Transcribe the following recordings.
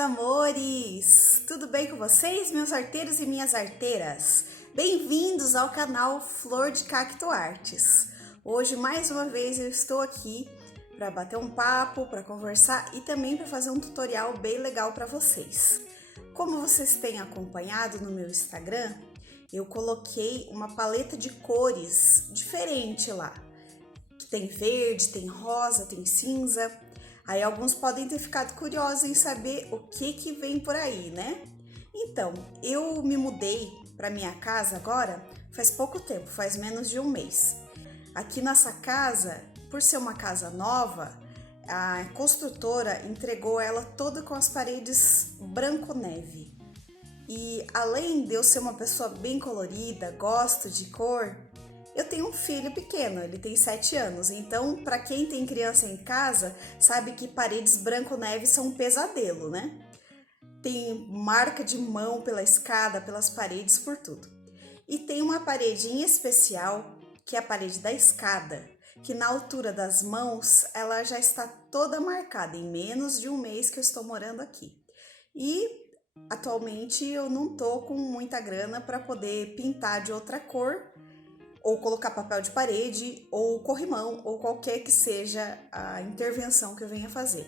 amores! Tudo bem com vocês, meus arteiros e minhas arteiras? Bem-vindos ao canal Flor de Cacto Artes. Hoje, mais uma vez, eu estou aqui para bater um papo, para conversar e também para fazer um tutorial bem legal para vocês. Como vocês têm acompanhado no meu Instagram, eu coloquei uma paleta de cores diferente lá. Tem verde, tem rosa, tem cinza. Aí alguns podem ter ficado curiosos em saber o que vem por aí, né? Então, eu me mudei para minha casa agora faz pouco tempo, faz menos de um mês. Aqui nessa casa, por ser uma casa nova, a construtora entregou ela toda com as paredes branco neve. E além de eu ser uma pessoa bem colorida, gosto de cor, eu tenho um filho pequeno, ele tem 7 anos, então para quem tem criança em casa, sabe que paredes branco neve são um pesadelo, né? Tem marca de mão pela escada, pelas paredes, por tudo. E tem uma parede em especial, que é a parede da escada, que na altura das mãos ela já está toda marcada, em menos de um mês que eu estou morando aqui. E atualmente eu não tô com muita grana para poder pintar de outra cor, ou colocar papel de parede, ou corrimão, ou qualquer que seja a intervenção que eu venha fazer.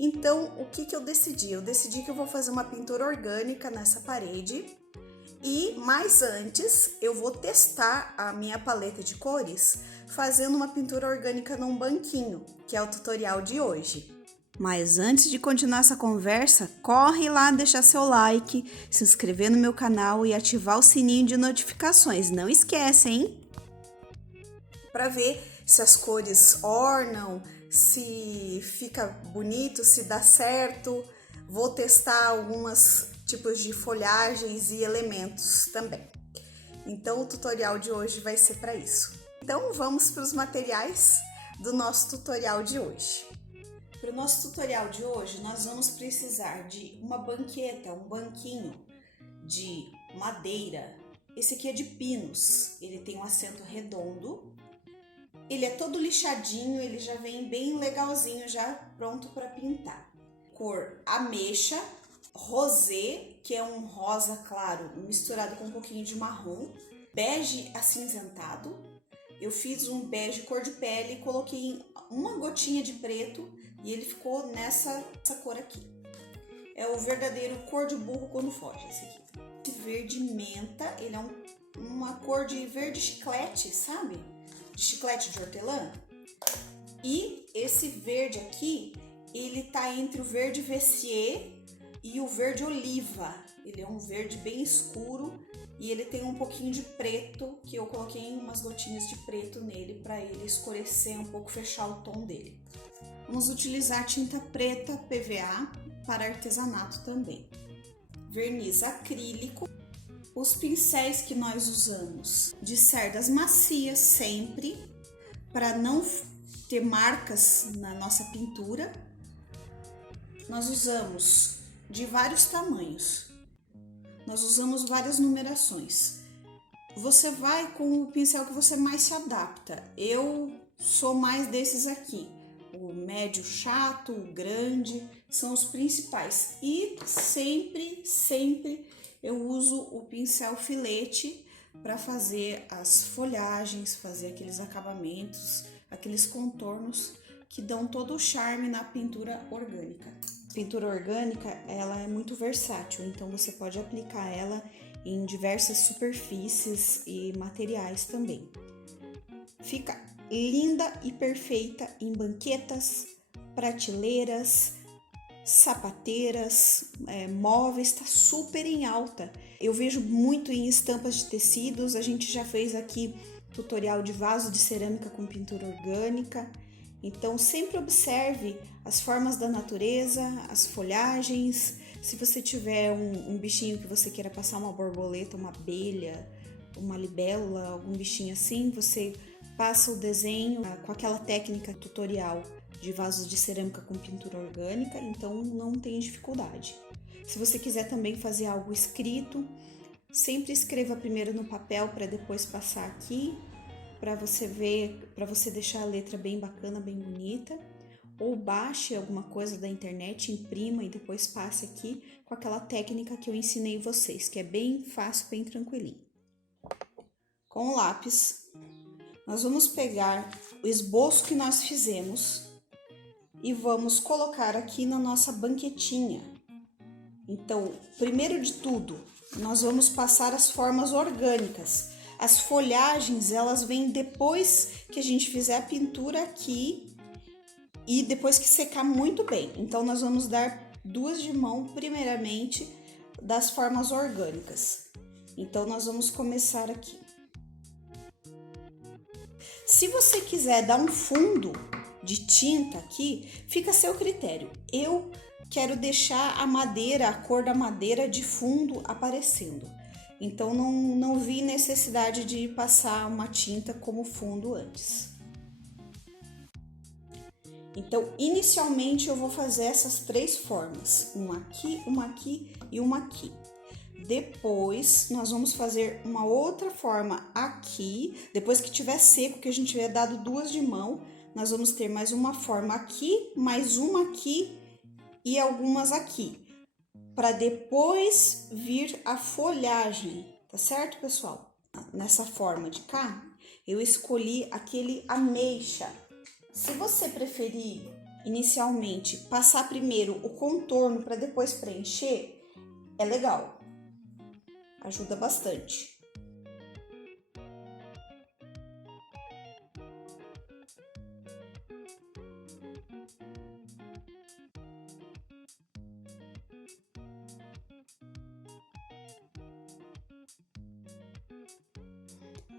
Então, o que eu decidi? Eu decidi que eu vou fazer uma pintura orgânica nessa parede e, mais antes, eu vou testar a minha paleta de cores fazendo uma pintura orgânica num banquinho, que é o tutorial de hoje. Mas antes de continuar essa conversa, corre lá deixar seu like, se inscrever no meu canal e ativar o sininho de notificações. Não esquece, hein? Para ver se as cores ornam, se fica bonito, se dá certo. Vou testar alguns tipos de folhagens e elementos também. Então o tutorial de hoje vai ser para isso. Então vamos para os materiais do nosso tutorial de hoje. Para o nosso tutorial de hoje, nós vamos precisar de uma banqueta, um banquinho de madeira. Esse aqui é de pinos, ele tem um assento redondo. Ele é todo lixadinho, ele já vem bem legalzinho, já pronto para pintar. Cor ameixa, rosé, que é um rosa claro misturado com um pouquinho de marrom, bege acinzentado. Eu fiz um bege cor de pele e coloquei uma gotinha de preto e ele ficou nessa cor aqui. É o verdadeiro cor de burro quando foge, esse aqui. Esse verde menta, ele é uma cor de verde chiclete, sabe? De chiclete de hortelã. E esse verde aqui, ele tá entre o verde Vessier e o verde oliva. Ele é um verde bem escuro e ele tem um pouquinho de preto, que eu coloquei umas gotinhas de preto nele para ele escurecer um pouco, fechar o tom dele. Vamos utilizar tinta preta PVA para artesanato também. Verniz acrílico. Os pincéis que nós usamos de cerdas macias sempre, para não ter marcas na nossa pintura. Nós usamos de vários tamanhos, nós usamos várias numerações. Você vai com o pincel que você mais se adapta. Eu sou mais desses aqui, o médio chato, o grande, são os principais. E sempre eu uso o pincel filete para fazer as folhagens, fazer aqueles acabamentos, aqueles contornos que dão todo o charme na pintura orgânica. A pintura orgânica, ela é muito versátil, então você pode aplicar ela em diversas superfícies e materiais também. Fica linda e perfeita em banquetas, prateleiras, sapateiras, móveis, tá super em alta. Eu vejo muito em estampas de tecidos, a gente já fez aqui tutorial de vaso de cerâmica com pintura orgânica. Então sempre observe as formas da natureza, as folhagens. Se você tiver um bichinho que você queira passar, uma borboleta, uma abelha, uma libélula, algum bichinho assim, você passa o desenho com aquela técnica tutorial de vasos de cerâmica com pintura orgânica, então não tem dificuldade. Se você quiser também fazer algo escrito, sempre escreva primeiro no papel para depois passar aqui, para você ver, para você deixar a letra bem bacana, bem bonita. ou baixe alguma coisa da internet, imprima e depois passe aqui com aquela técnica que eu ensinei vocês, que é bem fácil, bem tranquilinho. Com o lápis, nós vamos pegar o esboço que nós fizemos e vamos colocar aqui na nossa banquetinha. Então, primeiro de tudo, nós vamos passar as formas orgânicas. As folhagens, elas vêm depois que a gente fizer a pintura aqui e depois que secar muito bem. Então, nós vamos dar duas de mão, primeiramente, das formas orgânicas. Então, nós vamos começar aqui. Se você quiser dar um fundo de tinta aqui, fica a seu critério. Eu quero deixar a madeira, a cor da madeira de fundo aparecendo. Então, não vi necessidade de passar uma tinta como fundo antes. Então, inicialmente eu vou fazer essas três formas. Uma aqui e uma aqui. Depois, nós vamos fazer uma outra forma aqui. Depois que tiver seco, que a gente tiver dado duas de mão, nós vamos ter mais uma forma aqui, mais uma aqui e algumas aqui. Para depois vir a folhagem, tá certo, pessoal? Nessa forma de cá, eu escolhi aquele ameixa. Se você preferir, inicialmente, passar primeiro o contorno para depois preencher, é legal. Ajuda bastante.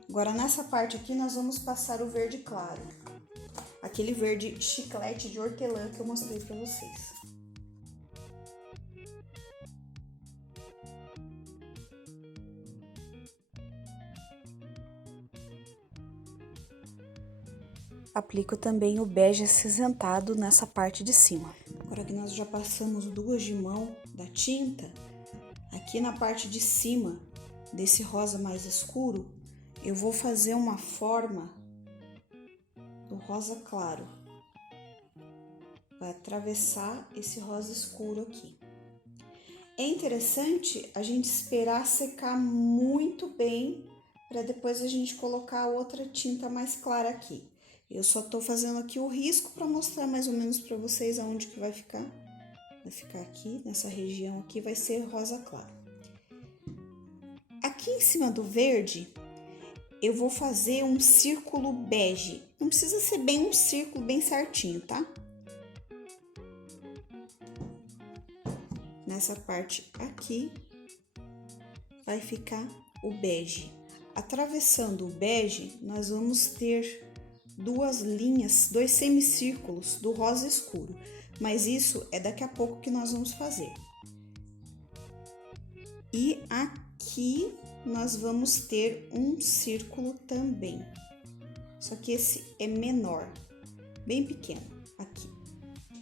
Agora, nessa parte aqui, nós vamos passar o verde claro. Aquele verde chiclete de hortelã que eu mostrei para vocês. Aplico também o bege acinzentado nessa parte de cima. Agora que nós já passamos duas de mão da tinta, aqui na parte de cima desse rosa mais escuro, eu vou fazer uma forma do rosa claro. Vai atravessar esse rosa escuro aqui. É interessante a gente esperar secar muito bem para depois a gente colocar outra tinta mais clara aqui. Eu só tô fazendo aqui o risco para mostrar mais ou menos para vocês aonde que vai ficar. Vai ficar aqui, nessa região aqui, vai ser rosa claro. Aqui em cima do verde, eu vou fazer um círculo bege. Não precisa ser bem um círculo bem certinho, tá? Nessa parte aqui, vai ficar o bege. Atravessando o bege, nós vamos ter duas linhas, dois semicírculos do rosa escuro. Mas isso é daqui a pouco que nós vamos fazer. E aqui nós vamos ter um círculo também. Só que esse é menor, bem pequeno, aqui.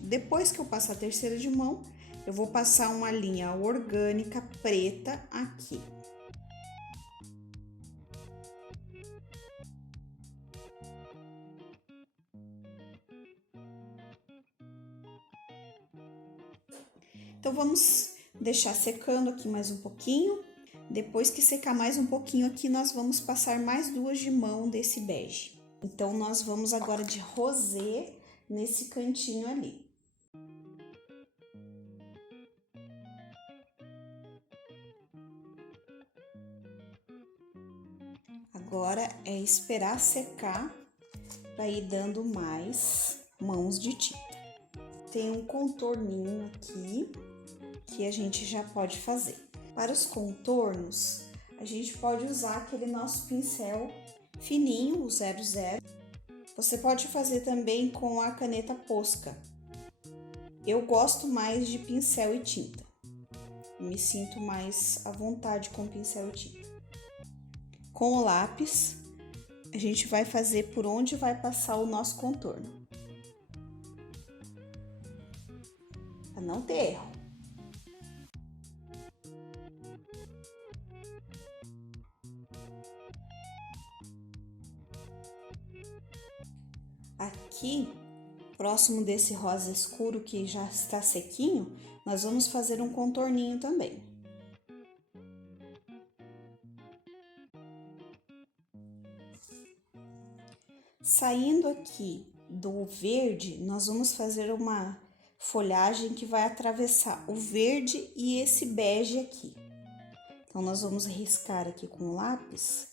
Depois que eu passar a terceira de mão, eu vou passar uma linha orgânica preta aqui. Então, vamos deixar secando aqui mais um pouquinho. Depois que secar mais um pouquinho aqui, nós vamos passar mais duas de mão desse bege. Então, nós vamos agora de rosé nesse cantinho ali. Agora é esperar secar para ir dando mais mãos de tinta. Tem um contorninho aqui que a gente já pode fazer. Para os contornos, a gente pode usar aquele nosso pincel fininho, o 00. Você pode fazer também com a caneta Posca. Eu gosto mais de pincel e tinta. Me sinto mais à vontade com pincel e tinta. Com o lápis, a gente vai fazer por onde vai passar o nosso contorno. Para não ter erro. Aqui Próximo desse rosa escuro que já está sequinho, nós vamos fazer um contorninho também. Saindo aqui do verde, nós vamos fazer uma folhagem que vai atravessar o verde e esse bege aqui. Então, nós vamos riscar aqui com o lápis.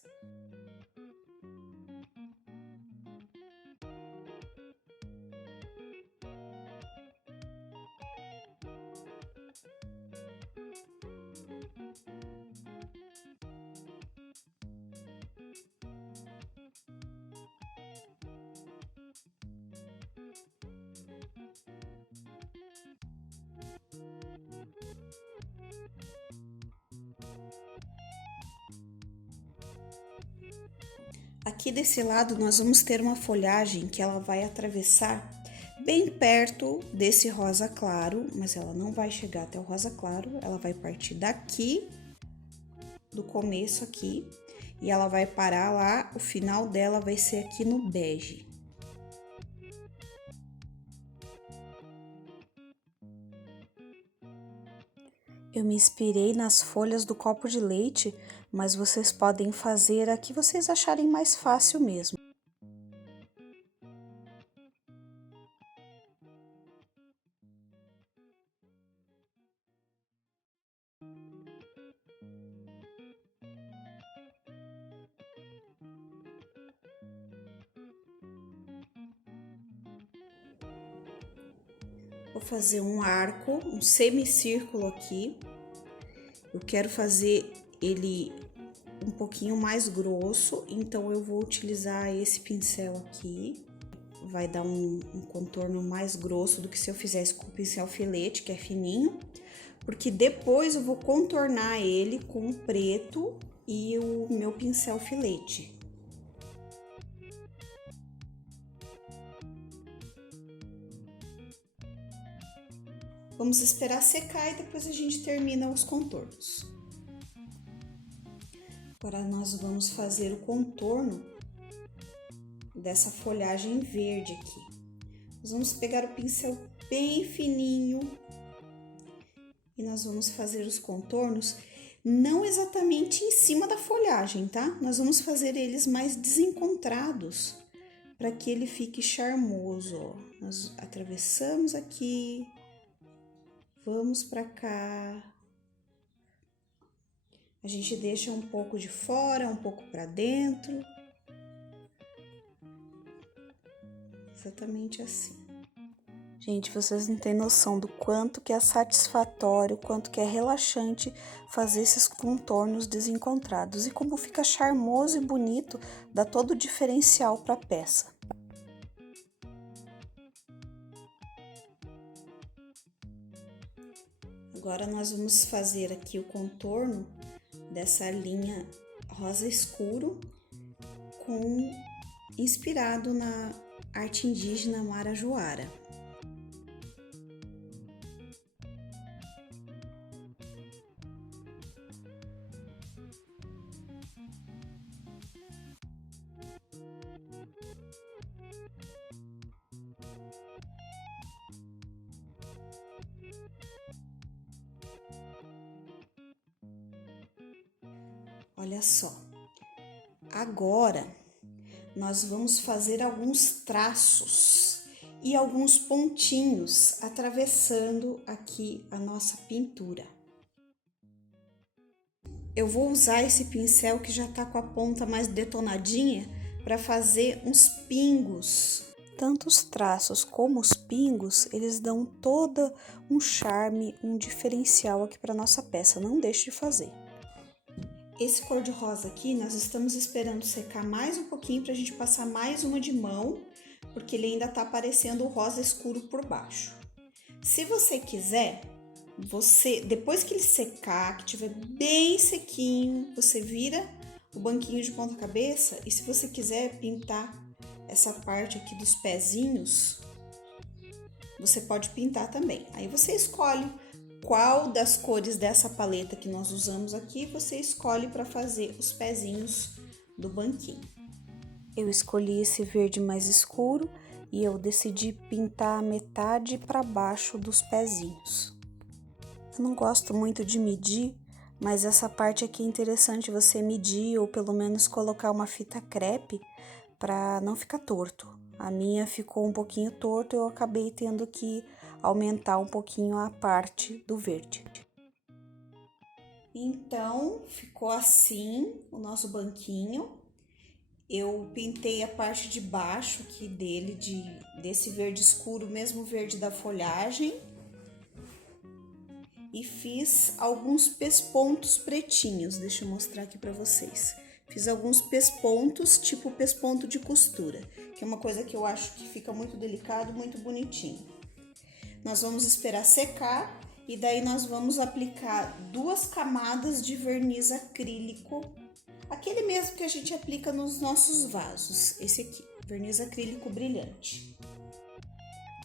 Aqui desse lado nós vamos ter uma folhagem que ela vai atravessar bem perto desse rosa claro, mas ela não vai chegar até o rosa claro, ela vai partir daqui, do começo aqui, e ela vai parar lá, o final dela vai ser aqui no bege. Eu me inspirei nas folhas do copo de leite, mas vocês podem fazer a que vocês acharem mais fácil mesmo. Vou fazer um arco, um semicírculo aqui. Eu quero fazer ele um pouquinho mais grosso, então eu vou utilizar esse pincel aqui. Vai dar um contorno mais grosso do que se eu fizesse com o pincel filete, que é fininho. Porque depois eu vou contornar ele com o preto e o meu pincel filete. Vamos esperar secar e depois a gente termina os contornos. Agora nós vamos fazer o contorno dessa folhagem verde aqui. Nós vamos pegar o pincel bem fininho e nós vamos fazer os contornos não exatamente em cima da folhagem, tá? Nós vamos fazer eles mais desencontrados para que ele fique charmoso, ó. Nós atravessamos aqui. Vamos para cá, a gente deixa um pouco de fora, um pouco para dentro, exatamente assim. Gente, vocês não têm noção do quanto que é satisfatório, quanto que é relaxante fazer esses contornos desencontrados e como fica charmoso e bonito, dá todo o diferencial para a peça. Agora nós vamos fazer aqui o contorno dessa linha rosa escuro inspirado na arte indígena marajoara. Olha só, agora nós vamos fazer alguns traços e alguns pontinhos atravessando aqui a nossa pintura. Eu vou usar esse pincel que já tá com a ponta mais detonadinha para fazer uns pingos. Tanto os traços como os pingos, eles dão todo um charme, um diferencial aqui para nossa peça, não deixe de fazer. Esse cor-de-rosa aqui, nós estamos esperando secar mais um pouquinho para a gente passar mais uma de mão, porque ele ainda tá aparecendo o rosa escuro por baixo. Se você quiser, depois que ele secar, que tiver bem sequinho, você vira o banquinho de ponta cabeça e se você quiser pintar essa parte aqui dos pezinhos, você pode pintar também. Aí você escolhe qual das cores dessa paleta que nós usamos aqui, você escolhe para fazer os pezinhos do banquinho. Eu escolhi esse verde mais escuro e eu decidi pintar a metade para baixo dos pezinhos. Eu não gosto muito de medir, mas essa parte aqui é interessante você medir ou pelo menos colocar uma fita crepe para não ficar torto. A minha ficou um pouquinho torto e eu acabei tendo que aumentar um pouquinho a parte do verde. Então, ficou assim o nosso banquinho. Eu pintei a parte de baixo aqui dele, desse verde escuro, mesmo verde da folhagem. E fiz alguns pespontos pretinhos, deixa eu mostrar aqui para vocês. Fiz alguns pespontos, tipo pesponto de costura, que é uma coisa que eu acho que fica muito delicado, muito bonitinho. Nós vamos esperar secar e daí nós vamos aplicar 2 camadas de verniz acrílico, aquele mesmo que a gente aplica nos nossos vasos, esse aqui, verniz acrílico brilhante.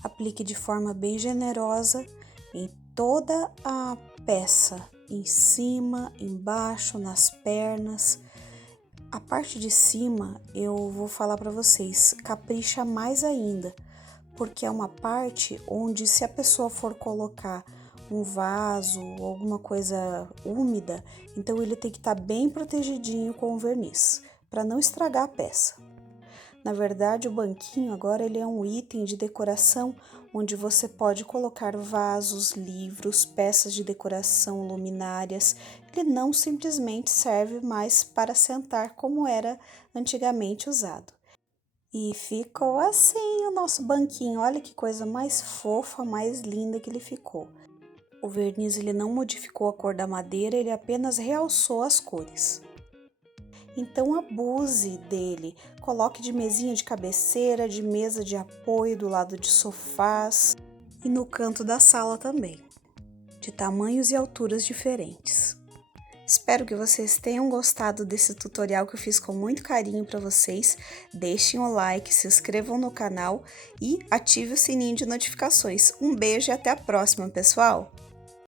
Aplique de forma bem generosa em toda a peça, em cima, embaixo, nas pernas. A parte de cima eu vou falar para vocês, capricha mais ainda, porque é uma parte onde se a pessoa for colocar um vaso ou alguma coisa úmida, então ele tem que estar bem protegidinho com o verniz, para não estragar a peça. Na verdade, o banquinho agora ele é um item de decoração onde você pode colocar vasos, livros, peças de decoração, luminárias. Ele não simplesmente serve mais para sentar como era antigamente usado. E ficou assim o nosso banquinho. Olha que coisa mais fofa, mais linda que ele ficou. O verniz ele não modificou a cor da madeira, ele apenas realçou as cores. Então abuse dele, coloque de mesinha de cabeceira, de mesa de apoio do lado de sofás e no canto da sala também, de tamanhos e alturas diferentes. Espero que vocês tenham gostado desse tutorial que eu fiz com muito carinho para vocês. Deixem o like, se inscrevam no canal e ative o sininho de notificações. Um beijo e até a próxima, pessoal!